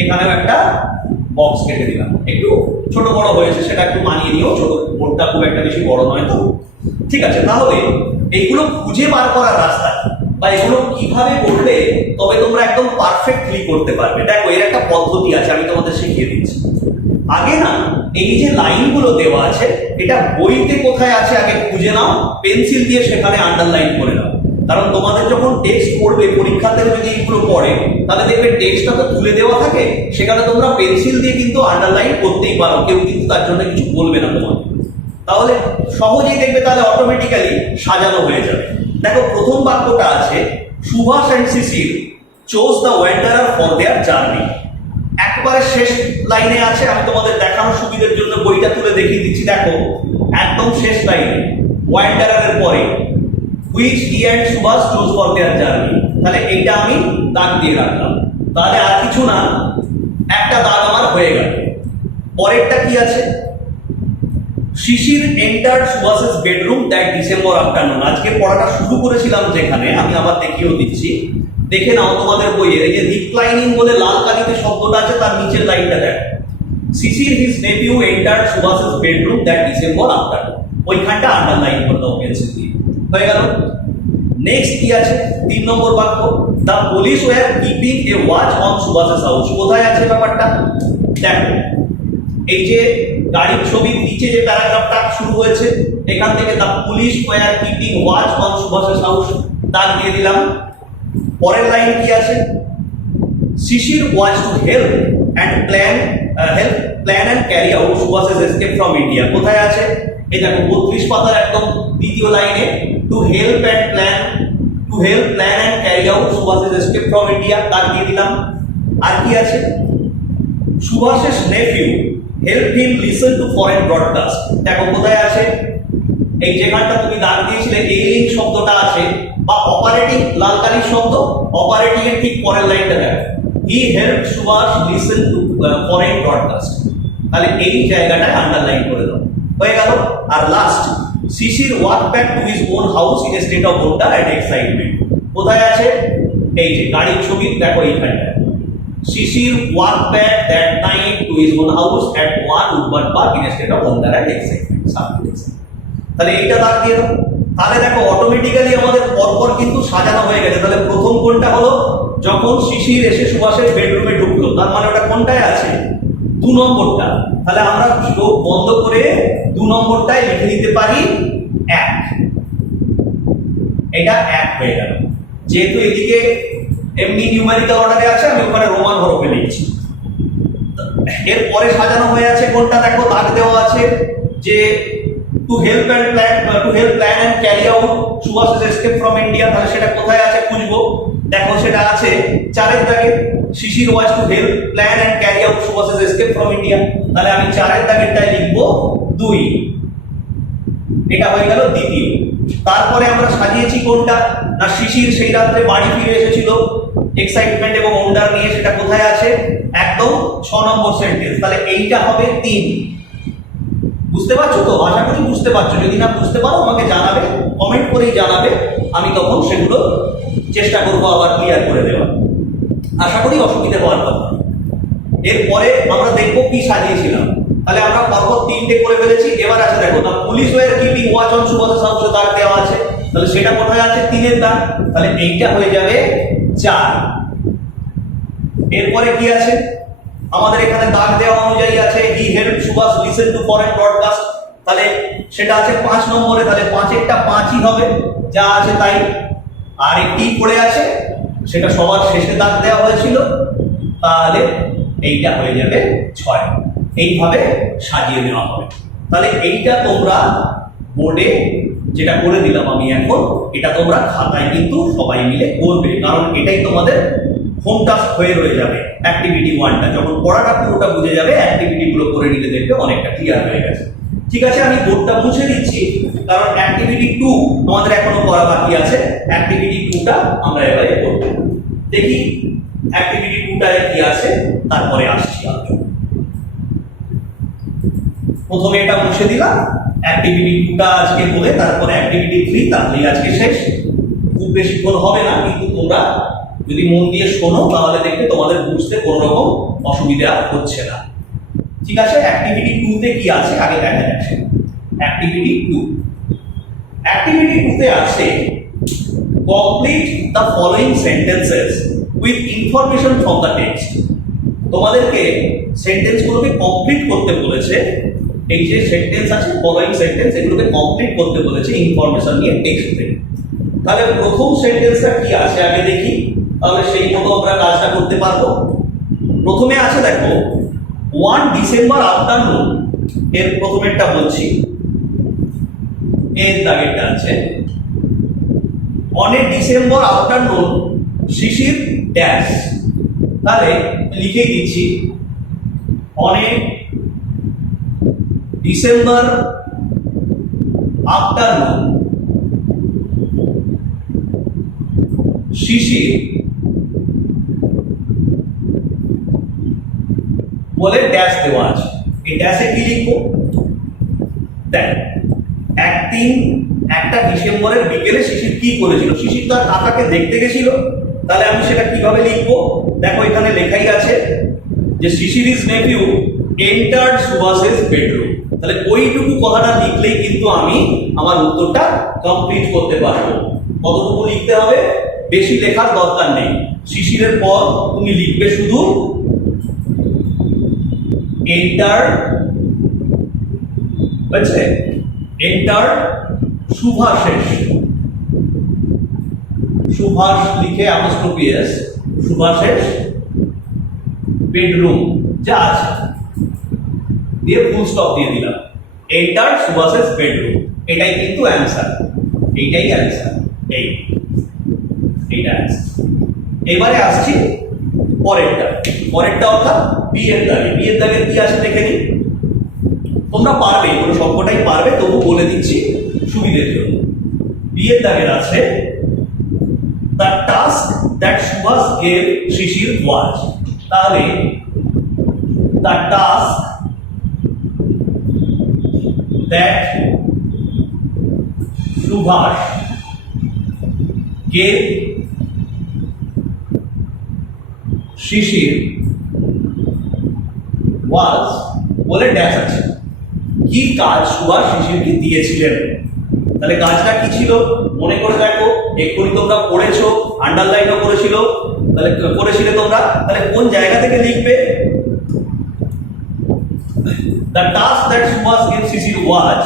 এখানেও একটা বক্স কেটে দিলাম, একটু ছোট বড় হয়েছে সেটা একটু মানিয়ে নিও, ছোট বোর্ডটা খুব একটা বেশি বড় নয় তো। ঠিক আছে, তাহলে এইগুলো খুঁজে বার করার রাস্তা বা এগুলো কিভাবে করলে তবে তোমরা একদম পারফেক্টলি করতে পারবে, দেখো এর একটা পদ্ধতি আছে, আমি তোমাদের শিখিয়ে দিচ্ছি। আগে না এই যে লাইনগুলো দেওয়া আছে এটা বইতে কোথায় আছে আগে খুঁজে নাও, পেন্সিল দিয়ে সেখানে আন্ডারলাইন করে নাও। কারণ তোমাদের যখন টেক্সট পড়বে পরীক্ষাতেও যদি এইগুলো পড়ে তাহলে দেখবে টেক্সটটা তো তুলে দেওয়া থাকে, সেখানে তোমরা পেন্সিল দিয়ে কিন্তু আন্ডারলাইন করতেই পারো, কেউ কিন্তু তার জন্য কিছু বলবে না তোমাকে, তাহলে সহজেই দেখবে তাহলে অটোমেটিক্যালি সাজানো হয়ে যাবে। দেখো প্রথম বাক্যটা আছে Subhas and Sisir chose the wanderer for their journey. একবারে শেষ লাইনে আছে, আমি তোমাদের দেখানোর সুবিধার জন্য বইটা তুলে দেখিয়ে দিচ্ছি। দেখো একদম শেষ লাইনে ওয়ান্ডারারের পরে which he and Subhas chose for their journey, তাহলে এইটা আমি দাগ দিয়ে রাখলাম, তাহলে আর কিছু না, একটা দাগ আমার হয়ে গেল। পরেরটা কি আছে, Sisir entered Subhas's bedroom that December afternoon. আজকে পড়াটা শুরু করেছিলাম যেখানে, আমি আবার দেখিয়েও দিচ্ছি, দেখে নাও তোমাদের বইয়ে এই যে রিক্লাইনিং বলে লাল কালিতে শব্দটা আছে তার নিচের লাইনটা দেখো, Sisir his nephew entered Subhas's bedroom that December afternoon, ওইখানটা আন্ডারলাইন করে দাও পেন্সিল দিয়ে, হয়ে গেল। নেক্সট কি আছে 3 নম্বর বাক্য, the police were keeping a watch on Subhas's house. কোথায় আছে ব্যাপারটা দেখো, এই যে গাড়ির ছবির নিচে যে প্যারাগ্রাফটা শুরু হয়েছে এখান থেকে the police were keeping watch on Subhas's house, দাগ দিয়ে দিলাম। পরের লাইন কি আছে, Sisir was to help and plan and carry out Subhas's escape from India. কোথায় আছে এই দেখো 32 পাতার একদম দ্বিতীয় লাইনে, to help plan and carry out Subhas's escape from India, দাগ দিয়ে দিলাম। আর কি আছে, Subhas's nephew help him listen to foreign broadcast, দেখো কোথায় আছে, এই যেখানটা তুমি দাগ দিয়েছিলে এই লিঙ্ক শব্দটা আছে বা অপারেটিং লাল কালির শব্দ, অপারেটিং এর ঠিক পরের লাইনটা দেখো, he help Subhas listen to foreign broadcast, তাহলে এই জায়গাটায় আন্ডারলাইন করে দাও, হয়ে গেল। আর last, Sisir walk back to his own house in a state of wonder and excitement, কোথায় আছে, এই যে গাড়ির ছবি দেখো এইখানটা, Sisir walk back that night to his own house at one Woodburn park in a state of wonder and excitement, তাহলে এইটা দাগ দিয়ে দাও। তাহলে দেখো অটোমেটিক্যালি আমাদের পরপর কিন্তু সাজানো হয়ে গেছে। তাহলে প্রথম কোনটা হলো, যখন শিশির এসে সুভাষের বেডরুমে ঢুকলো, তার মানে ওটা কোনটায় আছে, 2 নম্বরটা, তাহলে আমরা চোখ বন্ধ করে 2 নম্বরটায় লিখে দিতে পারি 1, এটা 1 হয়ে গেল। যেহেতু এদিকে এমনি নিউমেরিক্যাল অর্ডারে আছে আমি ওখানে রোমান হরফে লিখছি। এর পরে সাজানো হয়ে আছে কোনটা, দেখো দাগ দেওয়া আছে যে two help plan and carry out Subhas's escape from India, তাহলে সেটা কোথায় আছে খুঁজবো, দেখো সেটা আছে 4 দাগে, Sisir was to help plan and carry out Subhas's escape from India, তাহলে আমি 4 দাগেরটাই লিখবো 2, এটা হয়ে গেল দ্বিতীয়। তারপরে আমরা সাজিয়েছি কোনটা না, শিশির সেই রাত্রে বাড়ি ফিরে এসেছিল এক্সাইটমেন্ট এবং ওন্ডার নিয়ে, সেটা কোথায় আছে, একদম 6 নম্বর সেন্টেন্স, তাহলে এইটা হবে 3। বুঝতে পারছো তো, আশা করি বুঝতে পারছো, যদি না বুঝতে পারো আমাকে জানাবে, কমেন্ট করেই জানাবে, আমি তখন সেগুলো চেষ্টা করবো আবার ক্লিয়ার করে দেওয়ার, আশা করি অসুবিধা হওয়ার কথা। এরপরে আমরা দেখবো কি সাজিয়েছিলাম, তাহলে আমরা পরপর 3টে করে ফেলেছি। এবার আছে দেখো, the police were keeping watch on Subhas's house, দাগ দেওয়া আছে, তাহলে সেটা কোথায় আছে, 3 দাগ, তাহলে এইটা হয়ে যাবে 4। এরপরে কি আছে, আমাদের এখানে দাগ দেওয়া অনুযায়ী আছে he help Subhas listen to foreign broadcast, তাহলে সেটা আছে 5 নম্বরে, তাহলে 5-এরটা 5ই হবে, যা আছে তাই। আর একটি পড়ে আছে সেটা সবার শেষে দাগ দেওয়া হয়েছিল, তাহলে এইটা হয়ে যাবে 6। এইভাবে সাজিয়ে নেওয়া হবে। তাহলে এইটা তোমরা বোর্ডে যেটা করে দিলাম আমি এখন, এটা তোমরা খাতায় কিন্তু সবাই মিলে করবে, কারণ এটাই তোমাদের হোম টাস্ক হয়ে রয়ে যাবে। অ্যাক্টিভিটি 1টা যখন পড়াটা পুরোটা বুঝে যাবে, অ্যাক্টিভিটিগুলো করে নিলে দেখবে অনেকটা ক্লিয়ার হয়ে গেছে। ঠিক আছে, আমি বোর্ডটা মুছে দিচ্ছি, কারণ অ্যাক্টিভিটি 2 আমাদের এখনো করা বাকি আছে। অ্যাক্টিভিটি 2টা আমরা এবারে করব, দেখি অ্যাক্টিভিটি 2টায় কি আছে, তারপরে আসছি আলোচনা। প্রথমে এটা মুছে দিলাম, অ্যাক্টিভিটি 2টা আজকে বলে তারপরে অ্যাক্টিভিটি 3, তাহলেই আজকে শেষ। খুব বেশিক্ষণ হবে না, কিন্তু তোমরা যদি মন দিয়ে শোনো তাহলে দেখবে তোমাদের বুঝতে কোনো রকম অসুবিধা হচ্ছে না। ঠিক আছে, অ্যাক্টিভিটি 2 তে কি আছে আগে দেখা যাক। অ্যাক্টিভিটি 2, অ্যাক্টিভিটি 2 তে আছে complete the following sentences with information from the text. তোমাদেরকে সেন্টেন্সগুলোকে কমপ্লিট করতে বলেছে, এই যে সেন্টেন্স আছে ফলোইং সেন্টেন্স, এগুলোকে কমপ্লিট করতে বলেছে ইনফরমেশন নিয়ে টেক্সট থেকে। তাহলে প্রথম সেন্টেন্সটা কি আছে আগে দেখি, তাহলে সেই মতো আমরা কাজটা করতে পারবো। প্রথমে আছে দেখো 1 ডিসেম্বর আফটারনুন, এর প্রথমেরটা বলছি, এর দাগেরটা আছে on a December afternoon Sisir dash. তাহলে লিখেই দিচ্ছি on a December afternoon Sisir বলে ড্যাশ দেওয়া আছে। এই ড্যাশে কি লিখবো, দেখ একটা ডিসেম্বরের বিকেলে শিশির কি করেছিল, শিশির তার কাকাকে দেখতে গেছিল। তাহলে আমি সেটা কিভাবে লিখবো, দেখো এখানে লেখাই আছে যে Sisir is nephew entered Subhas's bedroom. তাহলে ওইটুকু কথাটা লিখলেই কিন্তু আমি আমার উত্তরটা কমপ্লিট করতে পারবো। কতটুকু লিখতে হবে, বেশি লেখার দরকার নেই। শিশিরের পর তুমি লিখবে শুধু এন্টার, বুঝছে, এন্টার সুভাষেস, সুভাষ লিখে অ্যাপোস্ট্রফি এস, সুভাষেস বেডরুম যা আছে দিয়ে ফুল স্টপ দিয়ে দিলাম, এন্টার সুভাষেস বেডরুম। এটাই কিন্তু অ্যান্সার, এইটাই অ্যান্সার, এইটা অ্যান্সার। এবারে আসছি পরেরটা অর্থাৎ বি এর দাগে। বি এর দাগে কি আছে দেখে নিই, তোমরা পারবে, কোনো সবকটাই পারবে, তবু বলে দিচ্ছি সুবিধের জন্য। বি এর দাগের আছে the task that Subhas gave Sisir was. তাহলে the task that Subhas gave Sisir was বলে ড্যাশ আছে, কি কাজ সুভাষ শিশিরকে দিয়েছিলেন। তাহলে কাজটা কি ছিল মনে করে দেখো, এক্ষুনি তোমরা পড়েছো, আন্ডারলাইনও করেছিল, তাহলে করেছিলে তোমরা। তাহলে কোন জায়গা থেকে লিখবে, the task that Subhas gave Sisir was,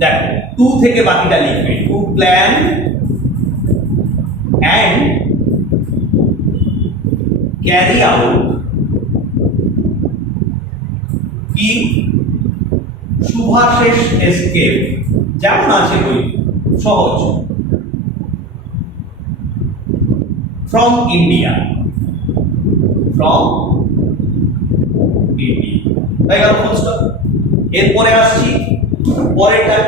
দেখো 2 থেকে বাকিটা লিখবে, to plan and carry out কি সুভাষেস এসকেপ, যেমন আছে বই সহজ, ফ্রম ইন্ডিয়া, ফ্রম ইন্ডিয়া, তাই গেল ফুল স্টপ। এরপরে আসছি পরেরটা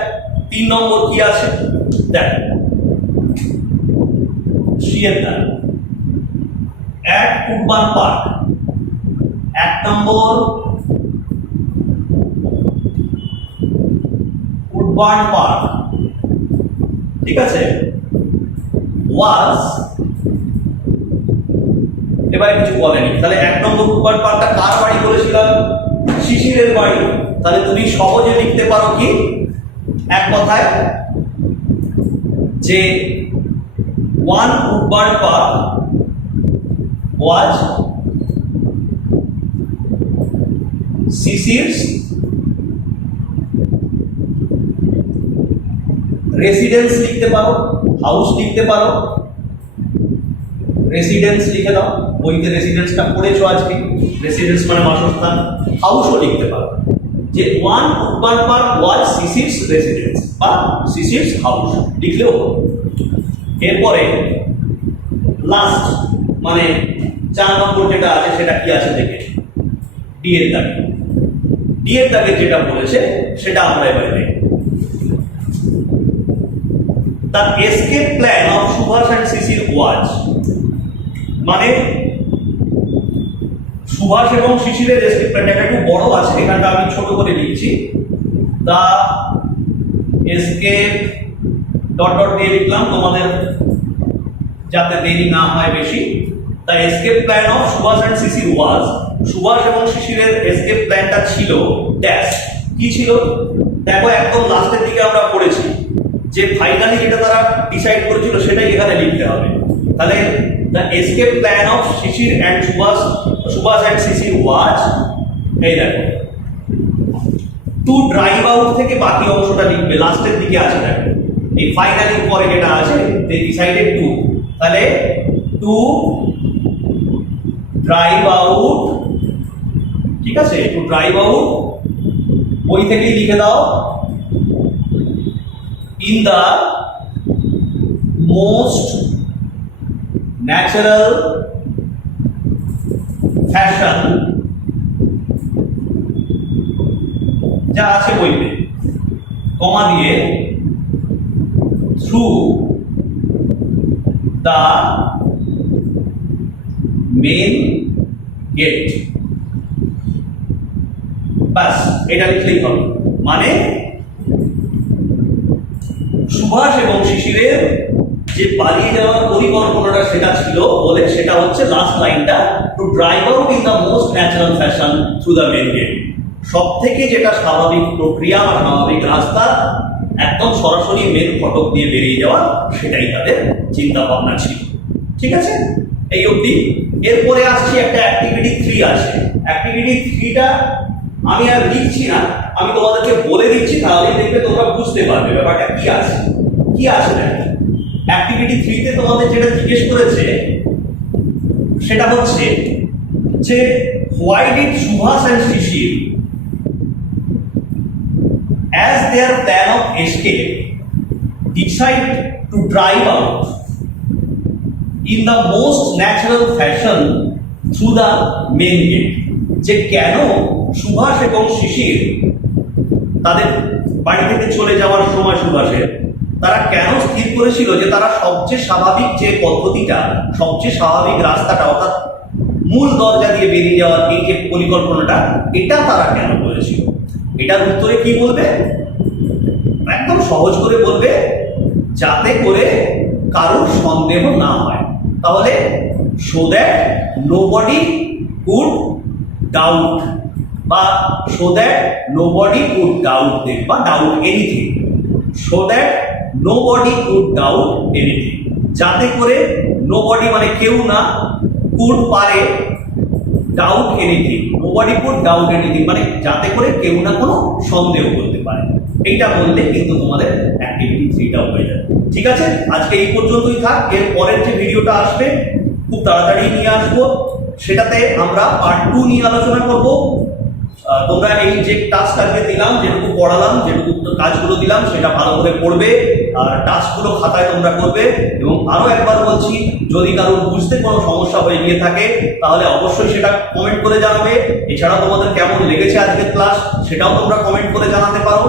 3 নম্বর কি আছে, দেখ সিয়েদার এক উডবান পার্ক, 1 নম্বর উডবান পার্ক, ঠিক আছে, ওয়াজ, এবারে কিছু বলেনি। তাহলে 1 নম্বর উডবান পার্কটা কার বাড়ি বলেছিলাম, শিশিরের বাড়ি। তাহলে তুমি সহজে লিখতে পারো কি, এক কথায় যে 1 উডবান পার্ক was শিশির's রেসিডেন্স লিখতে পারো, হাউস লিখতে পারো, রেসিডেন্স লিখে দাও, বইতে রেসিডেন্সটা পড়েছো আজকে, রেসিডেন্স মানে বাসস্থান, হাউসও লিখতে পারো, যে 1 উডবান পার্ক was শিশির's রেসিডেন্স বা শিশির's হাউস লিখলেও হবে। এরপরে লাস্ট মানে 4 নম্বর যেটা আছে সেটা কি আছে দেখে, ডি এর দাগে। ডি এর দাগে যেটা বলেছে সেটা আমরা এবারে দেখব। The escape plan of Subhas and Sisir was, মানে সুভাষ এবং শিশিরের এসকেপ প্ল্যানটা একটু বড় আছে, এখানটা আমি ছোট করে লিখছি। দ্য এসকেপ ডট ডট দিয়ে লিখলাম তোমাদের যাতে দেরি না হয় বেশি। The escape plan of Subhash and Shishir was Subhash এবং শিশিরের এসকেপ প্ল্যানটা ছিল ড্যাশ। কি ছিল দেখো, একদম লাস্টের দিকে আমরা পড়েছি যে ফাইনালি যেটা তারা ডিসাইড করেছিল সেটাই এখানে লিখতে হবে। তাহলে the escape plan of Sisir and Subhas and Sisir was, এই দেখো টু ড্রাইভ আউট থেকে বাকি অংশটা লিখবে, লাস্টের দিকে আছে দেখো, এই ফাইনালির পরে যেটা আছে দে ডিসাইডেড টু, তাহলে টু ড্রাইভ আউট, ঠিক আছে, টু ড্রাইভ আউট বই থেকেই লিখে দাও, in the most natural fashion, যা আছে বইতে, কমা দিয়ে থ্রু দ্য মেন গেট, বাস এটা লিখলেই হবে। মানে সুভাষ এবং শিশিরের যে পালিয়ে যাওয়ার পরিকল্পনাটা সেটা ছিল বলে সেটা হচ্ছে লাস্ট লাইনটা, to drive out in the most natural fashion through the main gate. সব থেকে যেটা স্বাভাবিক প্রক্রিয়া বা স্বাভাবিক রাস্তা, একদম সরাসরি মেন ফটক দিয়ে বেরিয়ে যাওয়া, সেটাই তাদের চিন্তা ভাবনা ছিল। ঠিক আছে, এই অবধি। এরপরে আসছি একটা অ্যাক্টিভিটি 3 আছে। অ্যাক্টিভিটি 3টা আমি আর লিখছি না, আমি তোমাদেরকে বলে দিচ্ছি, তাহলেই দেখবে তোমরা বুঝতে পারবে ব্যাপারটা কি আছে। কি আছে দেখো, অ্যাক্টিভিটি 3তে তোমাদের যেটা জিজ্ঞেস করেছে সেটা হচ্ছে যে why did Subhas and Sisir as their plan of escape decide to drive out in the most natural fashion through the main gate, যে কেন সুভাষ এবং শিশির তাদের বাড়ি থেকে চলে যাওয়ার সময় সুভাষের তারা কেন স্থির করেছিল যে তারা সবচেয়ে স্বাভাবিক যে পদ্ধতিটা, সবচেয়ে স্বাভাবিক রাস্তাটা, অর্থাৎ মূল দরজা দিয়ে বেরিয়ে যাওয়ার এই যে পরিকল্পনাটা, এটা তারা কেন করেছিল। এটার উত্তরে কি বলবে, একদম সহজ করে বলবে যাতে করে কারোর সন্দেহ না হয়। তাহলে so that nobody could doubt, বা so that nobody could doubt them, বা doubt anything, so that nobody could doubt anything, যাতে করে নোবডি মানে কেউ না, কুড পারে, doubt anything, nobody could doubt anything মানে যাতে করে কেউ না কোনো সন্দেহ করতে পারে। এইটা বললে কিন্তু তোমাদের অ্যাক্টিভিটি 3টা হয়ে যাবে। ঠিক আছে, আজকে এই পর্যন্তই থাক। এর পরের যে ভিডিওটা আসবে খুব তাড়াতাড়ি নিয়ে আসবো, সেটাতে আমরা পার্ট 2 নিয়ে আলোচনা করব। তোমরা এই যে টাস্ক আজকে দিলাম, যেটুকু পড়ালাম, যেটুকু কাজগুলো দিলাম, সেটা ভালো করে পড়বে, আর টাস্কগুলো খাতায় তোমরা করবে। এবং আরো একবার বলছি, যদি কারোর বুঝতে কোনো সমস্যা হয়ে গিয়ে থাকে তাহলে অবশ্যই সেটা কমেন্ট করে জানাবে। এছাড়া তোমাদের কেমন লেগেছে আজকের ক্লাস সেটাও তোমরা কমেন্ট করে জানাতে পারো।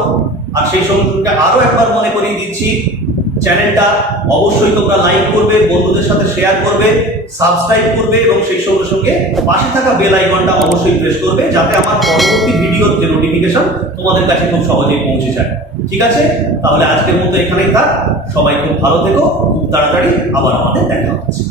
আর সেই সঙ্গে আরো একবার মনে করিয়ে দিচ্ছি, চ্যানেলটা অবশ্যই তোমরা লাইক করবে, বন্ধুদের সাথে শেয়ার করবে, সাবস্ক্রাইব করবে, এবং সেই সঙ্গে সঙ্গে পাশে থাকা বেল আইকনটা অবশ্যই প্রেস করবে, যাতে আমার পরবর্তী ভিডিওর যে নোটিফিকেশন তোমাদের কাছে খুব সহজেই পৌঁছে যায়। ঠিক আছে, তাহলে আজকের মতো এখানেই থাক। সবাই খুব ভালো থেকো, খুব তাড়াতাড়ি আবার আমাদের দেখা হচ্ছে।